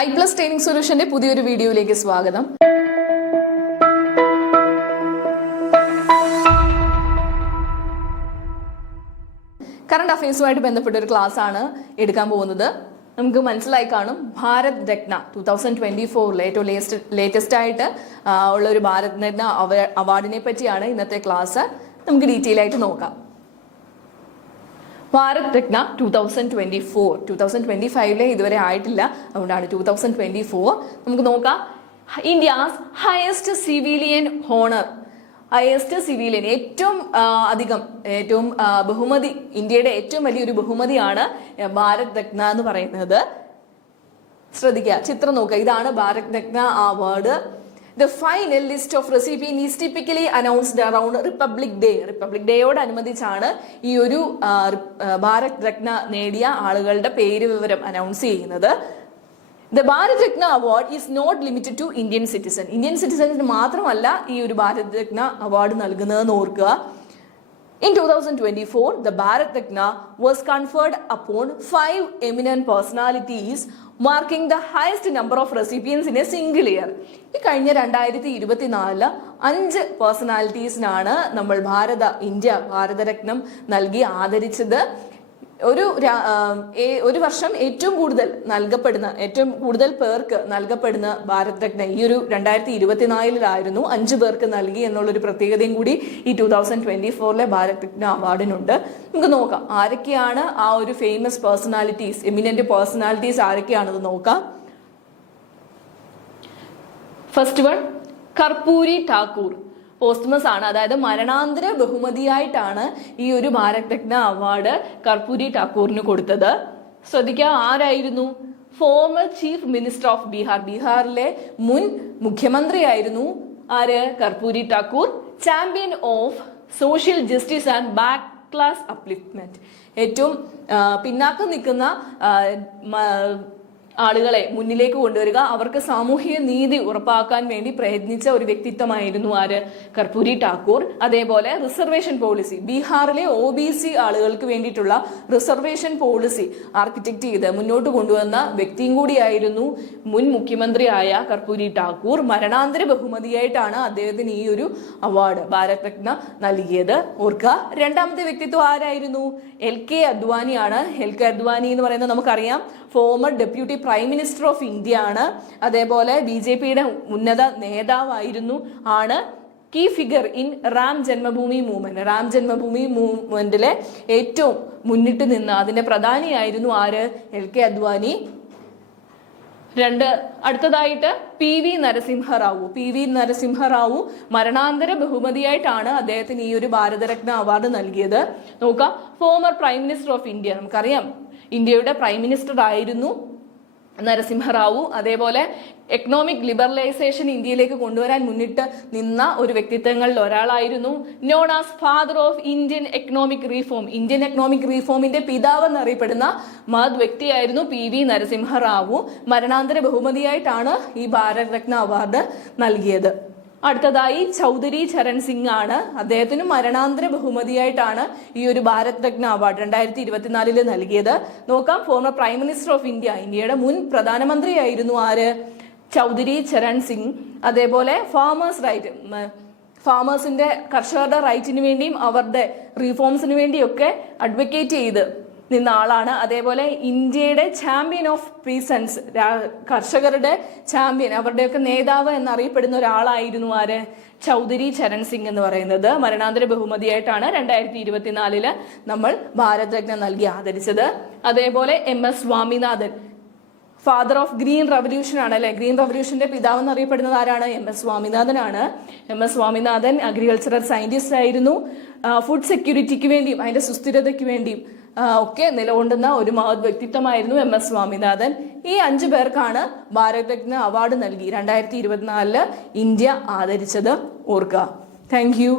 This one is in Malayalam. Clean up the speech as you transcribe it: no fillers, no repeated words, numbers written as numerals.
iPlus ട്രെയിനിങ് സൊല്യൂഷന്റെ പുതിയൊരു വീഡിയോയിലേക്ക് സ്വാഗതം. കറണ്ട് അഫയേഴ്സുമായിട്ട് ബന്ധപ്പെട്ട ഒരു ക്ലാസ് ആണ് എടുക്കാൻ പോകുന്നത്. നമുക്ക് മനസ്സിലായി കാണും, ഭാരത് രത്ന 2024 ഏറ്റവും ലേറ്റസ്റ്റ് ആയിട്ട് ഉള്ള ഒരു ഭാരത് രത്ന അവാർഡിനെ പറ്റിയാണ് ഇന്നത്തെ ക്ലാസ്. നമുക്ക് ഡീറ്റെയിൽ ആയിട്ട് നോക്കാം. ഭാരത് രത്ന 2024 ഇതുവരെ ആയിട്ടില്ല, അതുകൊണ്ടാണ് 2024. നമുക്ക് നോക്കാം. India's highest civilian honour, highest civilian ഏറ്റവും ബഹുമതി, ഇന്ത്യയുടെ ഏറ്റവും വലിയൊരു ബഹുമതിയാണ് ഭാരത് രത്ന എന്ന് പറയുന്നത്. ശ്രദ്ധിക്കുക, ചിത്രം നോക്കുക. ഇതാണ് Bharat Ratna award. The final list of recipients is typically announced around Republic Day. Republic Dayയോടനുബന്ധിച്ചാണ് ഈ ഒരു ഭാരത് രത്ന നേടിയ ആളുകളുടെ പേര് വിവരം അനൗൺസ് ചെയ്യുന്നത്. The Bharat Ratna Award is not limited to Indian citizen. Indian citizens മാത്രമല്ല ഈ ഒരു ഭാരത് രത്ന അവാർഡ് നൽകുന്നതെന്ന് ഓർക്കുക. In 2024, the Bharat Ratna was conferred upon 5 eminent personalities, marking the highest number of recipients in a single year. ഈ കഴിഞ്ഞ 2024 5 പേഴ്സണാലിറ്റീസിനാണ് നമ്മൾ ഭാരതരത്നം നൽകി ആദരിച്ചത്. ഒരു വർഷം ഏറ്റവും കൂടുതൽ പേർക്ക് നൽകപ്പെടുന്ന ഭാരത് രത്ന ഈ ഒരു 2024 5 പേർക്ക് നൽകി എന്നുള്ളൊരു പ്രത്യേകതയും കൂടി ഈ 2024 ഭാരത് രത്ന അവാർഡിനുണ്ട്. നമുക്ക് നോക്കാം ആരൊക്കെയാണ് ആ ഒരു ഫേമസ് പേഴ്സണാലിറ്റീസ്, എമിനന്റ് പേഴ്സണാലിറ്റീസ് ആരൊക്കെയാണെന്ന് നോക്കാം. First one, Karpoori Thakur. Posthumous ആണ്, അതായത് മരണാന്തര ബഹുമതിയായിട്ടാണ് ഈ ഒരു ഭാരത് രത്ന അവാർഡ് കർപ്പൂരി ഠാക്കൂറിന് കൊടുത്തത്. ശ്രദ്ധിക്കുക, ആരായിരുന്നു? Former chief minister of Bihar, ബീഹാറിലെ മുൻ മുഖ്യമന്ത്രിയായിരുന്നു ആര്? Karpoori Thakur. Champion of social justice and back class upliftment, ഏറ്റവും പിന്നാക്കം നിൽക്കുന്ന ആളുകളെ മുന്നിലേക്ക് കൊണ്ടുവരിക, അവർക്ക് സാമൂഹിക നീതി ഉറപ്പാക്കാൻ വേണ്ടി പ്രയത്നിച്ച ഒരു വ്യക്തിത്വമായിരുന്നു ആര്? കർപ്പൂരി ഠാക്കൂർ. അതേപോലെ റിസർവേഷൻ പോളിസി, ബീഹാറിലെ OBC ആളുകൾക്ക് വേണ്ടിയിട്ടുള്ള റിസർവേഷൻ പോളിസി ആർക്കിടെക്ട് ചെയ്ത് മുന്നോട്ട് കൊണ്ടുവന്ന വ്യക്തിയും കൂടിയായിരുന്നു മുൻ മുഖ്യമന്ത്രിയായ കർപ്പൂരി ഠാക്കൂർ. മരണാന്തര ബഹുമതിയായിട്ടാണ് അദ്ദേഹത്തിന് ഈ ഒരു അവാർഡ് ഭാരത് രത്ന നൽകിയത്. ഓർക്കുക. രണ്ടാമത്തെ വ്യക്തിത്വം ആരായിരുന്നു? LK അദ്വാനിയാണ്. LK അദ്വാനി എന്ന് പറയുന്നത് നമുക്കറിയാം, former deputy prime minister of India ആണ്. അതേപോലെ BJPയുടെ ഉന്നത നേതാവായിരുന്നു. ആണ് key figure in Ram Janmabhoomi മൂവ്മെന്റിലെ ഏറ്റവും മുന്നിട്ട് നിന്ന് അതിന്റെ പ്രധാനിയായിരുന്നു ആര്? LK അദ്വാനി. അടുത്തതായിട്ട് PV നരസിംഹറാവു മരണാന്തര ബഹുമതിയായിട്ടാണ് അദ്ദേഹത്തിന് ഈ ഒരു ഭാരതരത്ന അവാർഡ് നൽകിയത്. നോക്കാം, former prime minister of India, നമുക്കറിയാം ഇന്ത്യയുടെ പ്രൈം മിനിസ്റ്റർ ആയിരുന്നു നരസിംഹറാവു. അതേപോലെ എക്കണോമിക് ലിബറലൈസേഷൻ ഇന്ത്യയിലേക്ക് കൊണ്ടുവരാൻ മുന്നിട്ട് നിന്ന ഒരു വ്യക്തിത്വങ്ങളിൽ ഒരാളായിരുന്നു. Known as father of Indian economic റീഫോമിന്റെ പിതാവ് എന്നറിയപ്പെടുന്ന മഹത് വ്യക്തിയായിരുന്നു PV നരസിംഹറാവു. മരണാന്തര ബഹുമതിയായിട്ടാണ് ഈ ഭാരത് രത്ന അവാർഡ് നൽകിയത്. അടുത്തതായി ചൗധരി ചരൺ സിംഗ് ആണ്. അദ്ദേഹത്തിന് മരണാന്തര ബഹുമതിയായിട്ടാണ് ഈ ഒരു ഭാരത് രത്ന അവാർഡ് 2024 നൽകിയത്. നോക്കാം, former prime minister of India, ഇന്ത്യയുടെ മുൻ പ്രധാനമന്ത്രിയായിരുന്നു ആര്? ചൗധരി ചരൺ സിംഗ്. അതേപോലെ ഫാമേഴ്സിന്റെ കർഷകരുടെ റൈറ്റിന് വേണ്ടിയും അവരുടെ റീഫോംസിന് വേണ്ടിയൊക്കെ അഡ്വക്കേറ്റ് ചെയ്ത് നിന്ന ആളാണ്. അതേപോലെ ഇന്ത്യയുടെ ചാമ്പ്യൻ ഓഫ് പീസൻസ്, കർഷകരുടെ ചാമ്പ്യൻ, അവരുടെയൊക്കെ നേതാവ് എന്നറിയപ്പെടുന്ന ഒരാളായിരുന്നു ആര്? ചൗധരി ചരൺ സിംഗ് എന്ന് പറയുന്നത്. മരണാന്തര ബഹുമതിയായിട്ടാണ് 2024 നമ്മൾ ഭാരത് രത്ന നൽകി ആദരിച്ചത്. അതേപോലെ MS Swaminathan, father of green revolution ആണ് അല്ലെ, ഗ്രീൻ റവല്യൂഷന്റെ പിതാവ് എന്നറിയപ്പെടുന്നത് ആരാണ്? MS സ്വാമിനാഥൻ ആണ്. MS സ്വാമിനാഥൻ അഗ്രികൾച്ചറൽ സയന്റിസ്റ്റ് ആയിരുന്നു. ഫുഡ് സെക്യൂരിറ്റിക്ക് വേണ്ടിയും അതിന്റെ സുസ്ഥിരതയ്ക്ക് വേണ്ടിയും ഒക്കെ നിലകൊണ്ടുന്ന ഒരു മഹത് വ്യക്തിത്വമായിരുന്നു MS സ്വാമിനാഥൻ. ഈ 5 പേർക്കാണ് ഭാരത് രത്ന അവാർഡ് നൽകി 2024 ഇന്ത്യ ആദരിച്ചത്. ഓർക്കുക. Thank you.